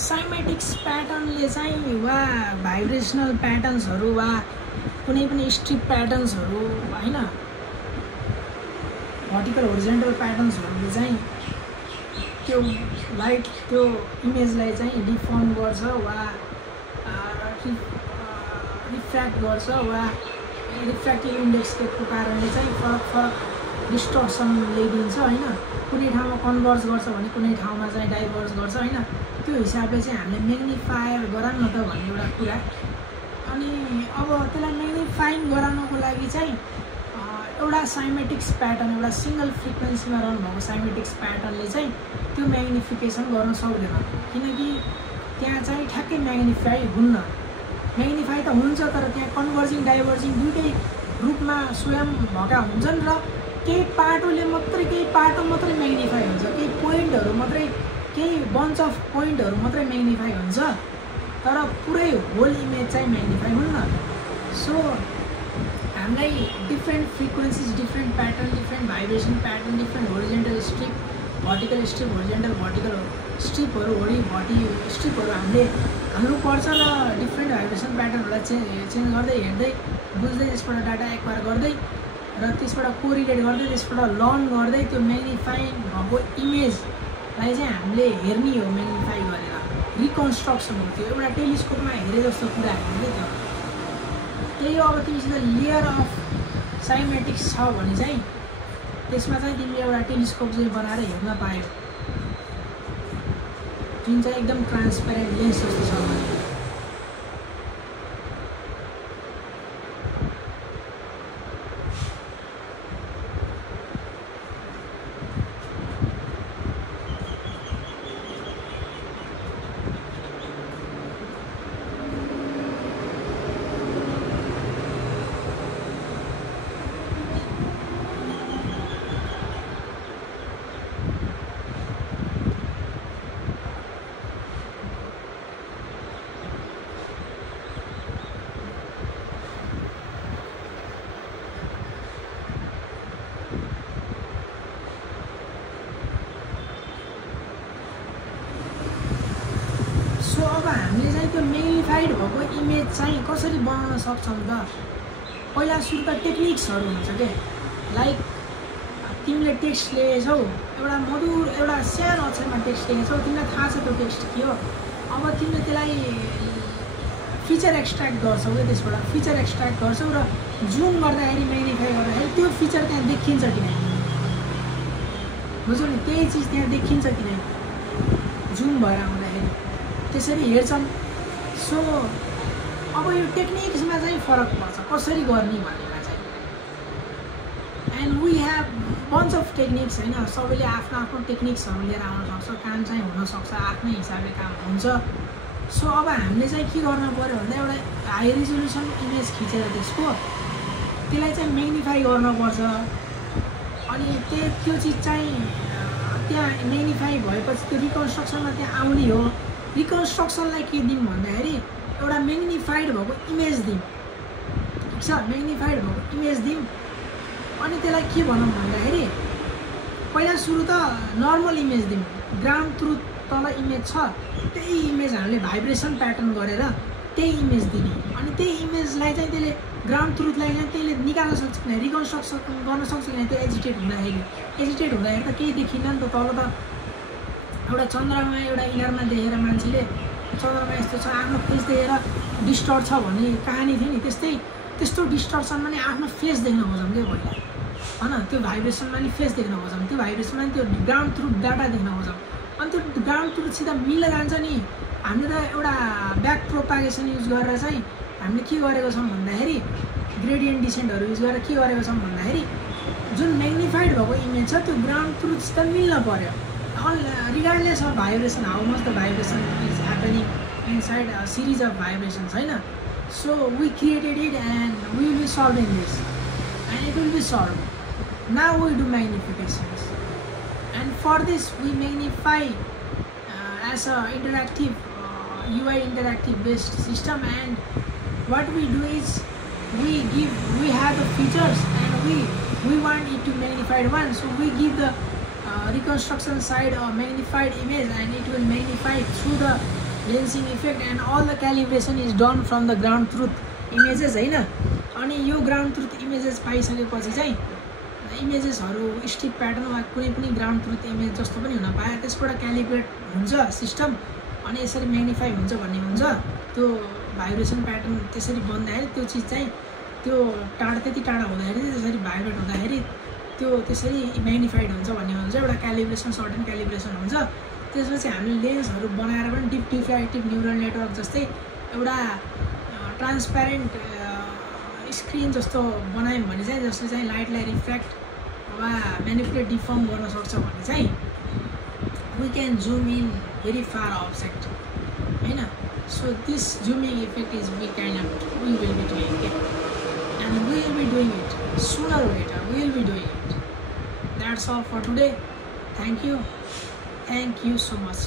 साइमेटिक्स प्याटर्नले चाहिँ वा भाइब्रेसनल प्याटर्न्सहरू वा कुनै पनि स्ट्रिप प्याटर्न्सहरू हैन भर्टिकल होरिजेन्टल प्याटर्न्सहरूले चाहिँ त्यो लाइट त्यो इमेजलाई चाहिँ डिफर्म गर्छ वा रिफ्र्याक्ट गर्छ वा रिफ्र्याक्टिभ इन्डेक्सको कारणले चाहिँ फरक डिस्टर्सन ल्याइदिन्छ हैन कुनै ठाउँमा कन्भर्ज गर्छ भने कुनै ठाउँमा चाहिँ डाइभर्ज गर्छ हैन त्यो हिसाबले चाहिँ हामीले म्याग्निफायर गराउँ न त भन्ने एउटा कुरा अनि अब त्यसलाई म्याग्निफाइङ गराउनको लागि चाहिँ एउटा साइमेटिक्स प्याटर्न एउटा सिंगल फ्रिक्वेन्सीमा रन भएको साइमेटिक्स प्याटर्नले चाहिँ त्यो म्याग्निफिकेसन गर्न सक्दैन किनकि त्यहाँ चाहिँ ठ्याक्कै म्याग्निफाई हुन्न म्याग्निफाई त हुन्छ तर त्यहाँ कन्भर्जिङ डाइभर्जिङ दुईटै रूपमा स्वयं भएका हुन्छन् र केही पार्टोले मात्रै केही पार्टो मात्रै म्याग्निफाई हुन्छ केही पोइन्टहरू मात्रै केही बन्च अफ पोइन्टहरू मात्रै म्याग्निफाई हुन्छ तर पुरै होल इमेज चाहिँ म्याग्निफाई हुन्न सो हामीलाई different frequencies different pattern different vibration pattern different horizontal strip vertical strip horizontal vertical स्ट्रिपहरू स्ट्रिपहरू हामीले हाल्नुपर्छ र डिफ्रेन्ट भाइब्रेसन प्याटर्नहरूलाई चेन्ज गर्दै हेर्दै बुझ्दै त्यसबाट डाटा एक्वायर गर्दै र त्यसबाट कोरिलेट गर्दै त्यसबाट लर्न गर्दै त्यो म्याग्निफाई भएको इमेजलाई चाहिँ हामीले हेर्ने हो म्याग्निफाई गरेर रिकन्स्ट्रक्सन हो त्यो एउटा टेलिस्कोपमा हेरे जस्तो कुरा हामीले त्यो त्यही हो अब तिमीसित लेयर अफ साइमेटिक्स छ भने चाहिँ त्यसमा चाहिँ तिमीले एउटा टेलिस्कोप चाहिँ बनाएर हेर्न पायो जुन चाहिँ एकदम ट्रान्सपेरेन्ट लेन्स जस्तो छ भने सो अब हामीले चाहिँ त्यो म्याग्निफाइड भएको इमेज चाहिँ कसरी बनाउन सक्छौँ त पहिला सुरु त टेक्निक्सहरू हुन्छ के लाइक तिमीले टेक्स्ट लेखेछौ एउटा मधुर एउटा सानो अक्षरमा टेक्स्ट लेखेछौ तिमीलाई थाहा छ त्यो टेक्स्ट के हो अब तिमीले त्यसलाई फिचर एक्सट्र्याक्ट गर्छौ क्या त्यसबाट फिचर एक्सट्र्याक्ट गर्छौ र जुम गर्दाखेरि म्याग्निफाई गर्दाखेरि त्यो फिचर त्यहाँ देखिन्छ कि नै बुझ्यौ नि त्यही चिज त्यहाँ देखिन्छ कि नै जुम भएर आउँदाखेरि त्यसरी हेर्छन् सो अब यो टेक्निक्समा चाहिँ फरक पर्छ कसरी गर्ने भन्नेमा चाहिँ and we have bunch of techniques होइन सबैले आफ्नो आफ्नो टेक्निक्सहरू लिएर आउन सक्छ काम चाहिँ हुनसक्छ आफ्नै हिसाबले काम हुन्छ सो अब हामीले चाहिँ के गर्न पऱ्यो भन्दा एउटा हाई रिजोल्युसन इमेज खिचेर त्यसको त्यसलाई चाहिँ म्याग्निफाई गर्नुपर्छ अनि त्यो चिज चाहिँ त्यहाँ म्याग्निफाई भएपछि त्यो रिकन्स्ट्रक्सनमा त्यहाँ आउने हो रिकन्स्ट्रक्सनलाई के दिउँ भन्दाखेरि एउटा म्याग्निफाइड भएको इमेज दिउँ ठिक छ म्याग्निफाइड भएको इमेज दिउँ अनि त्यसलाई के भनौँ भन्दाखेरि पहिला सुरु त नर्मल इमेज दिउँ ग्राउन्ड ट्रुथ तल इमेज छ त्यही इमेज हामीले भाइब्रेसन प्याटर्न गरेर त्यही इमेज दिने अनि त्यही इमेजलाई चाहिँ त्यसले ग्राउन्ड ट्रुथलाई चाहिँ त्यसले निकाल्न सक्छ कि रिकन्स्ट्रक्सन गर्न सक्छ कि त्यो एजिटेट हुँदाखेरि त केही देखिन्न नि त तल त एउटा चन्द्रमा एउटा इनारमा देखेर मान्छेले चन्द्रमा यस्तो छ आफ्नो फेस देखेर डिस्टर्ट छ भन्ने कहानी थियो नि त्यस्तो डिस्टर्सनमा नि आफ्नो फेस देख्न खोजौँ क्या पहिला होइन त्यो भाइब्रेसनमा नि फेस देख्न खोजौँ त्यो भाइब्रेसनमा नि त्यो ग्राउन्ड ट्रुथ डाटा देख्न खोजौँ अनि त्यो ग्राउन्ड ट्रुथसित मिलेर जान्छ नि हामीले त एउटा ब्याक प्रोपागेसन युज गरेर चाहिँ हामीले के गरेको छौँ भन्दाखेरि ग्रेडियन्ट डिसेन्टहरू युज गरेर के गरेको छौँ भन्दाखेरि जुन म्याग्निफाइड भएको इमेज छ त्यो ग्राउन्ड ट्रुथसित मिल्न पर्यो regardless of vibration, how much the vibration is happening inside a series of vibrations, right? So we created it and we will be solving this and it will be solved. Now we do magnifications and for this we magnify as a interactive UI interactive based system and what we do is we have the features and we want it to magnified one, so we give the reconstruction side or magnified image and it will magnify through the lensing effect and all the calibration is done from the ground truth images होइन। अनि यो ground truth images पाइसकेपछि चाहिँ इमेजेसहरू स्टिप pattern वा कुनै पनि ground truth image जस्तो पनि हुन पायो, त्यसबाट क्यालिब्रेट हुन्छ सिस्टम अनि यसरी म्याग्निफाई हुन्छ भन्ने हुन्छ। त्यो भाइब्रेसन प्याटर्न त्यसरी बन्दाखेरि त्यो चिज चाहिँ त्यो टाढा त्यति टाढा हुँदाखेरि त्यसरी भाइब्रेट हुँदाखेरि त्यो त्यसरी म्याग्निफाइड हुन्छ भन्ने हुन्छ। एउटा क्यालिब्रेसन सर्टेन क्यालिब्रेसन हुन्छ। त्यसपछि हामीले लेन्सहरू बनाएर पनि डिप डिफ्र्याक्टिभ न्युरल नेटवर्क जस्तै एउटा ट्रान्सप्यारेन्ट स्क्रिन जस्तो बनायौँ भने चाहिँ जसले चाहिँ लाइटलाई रिफ्र्याक्ट वा म्यानिपुलेट डिफर्म गर्न सक्छ भने चाहिँ we can zoom in very far object होइन। So this zooming effect is we will be doing it and we will be doing it sooner later we will be doing it. That's all for today. Thank you so much.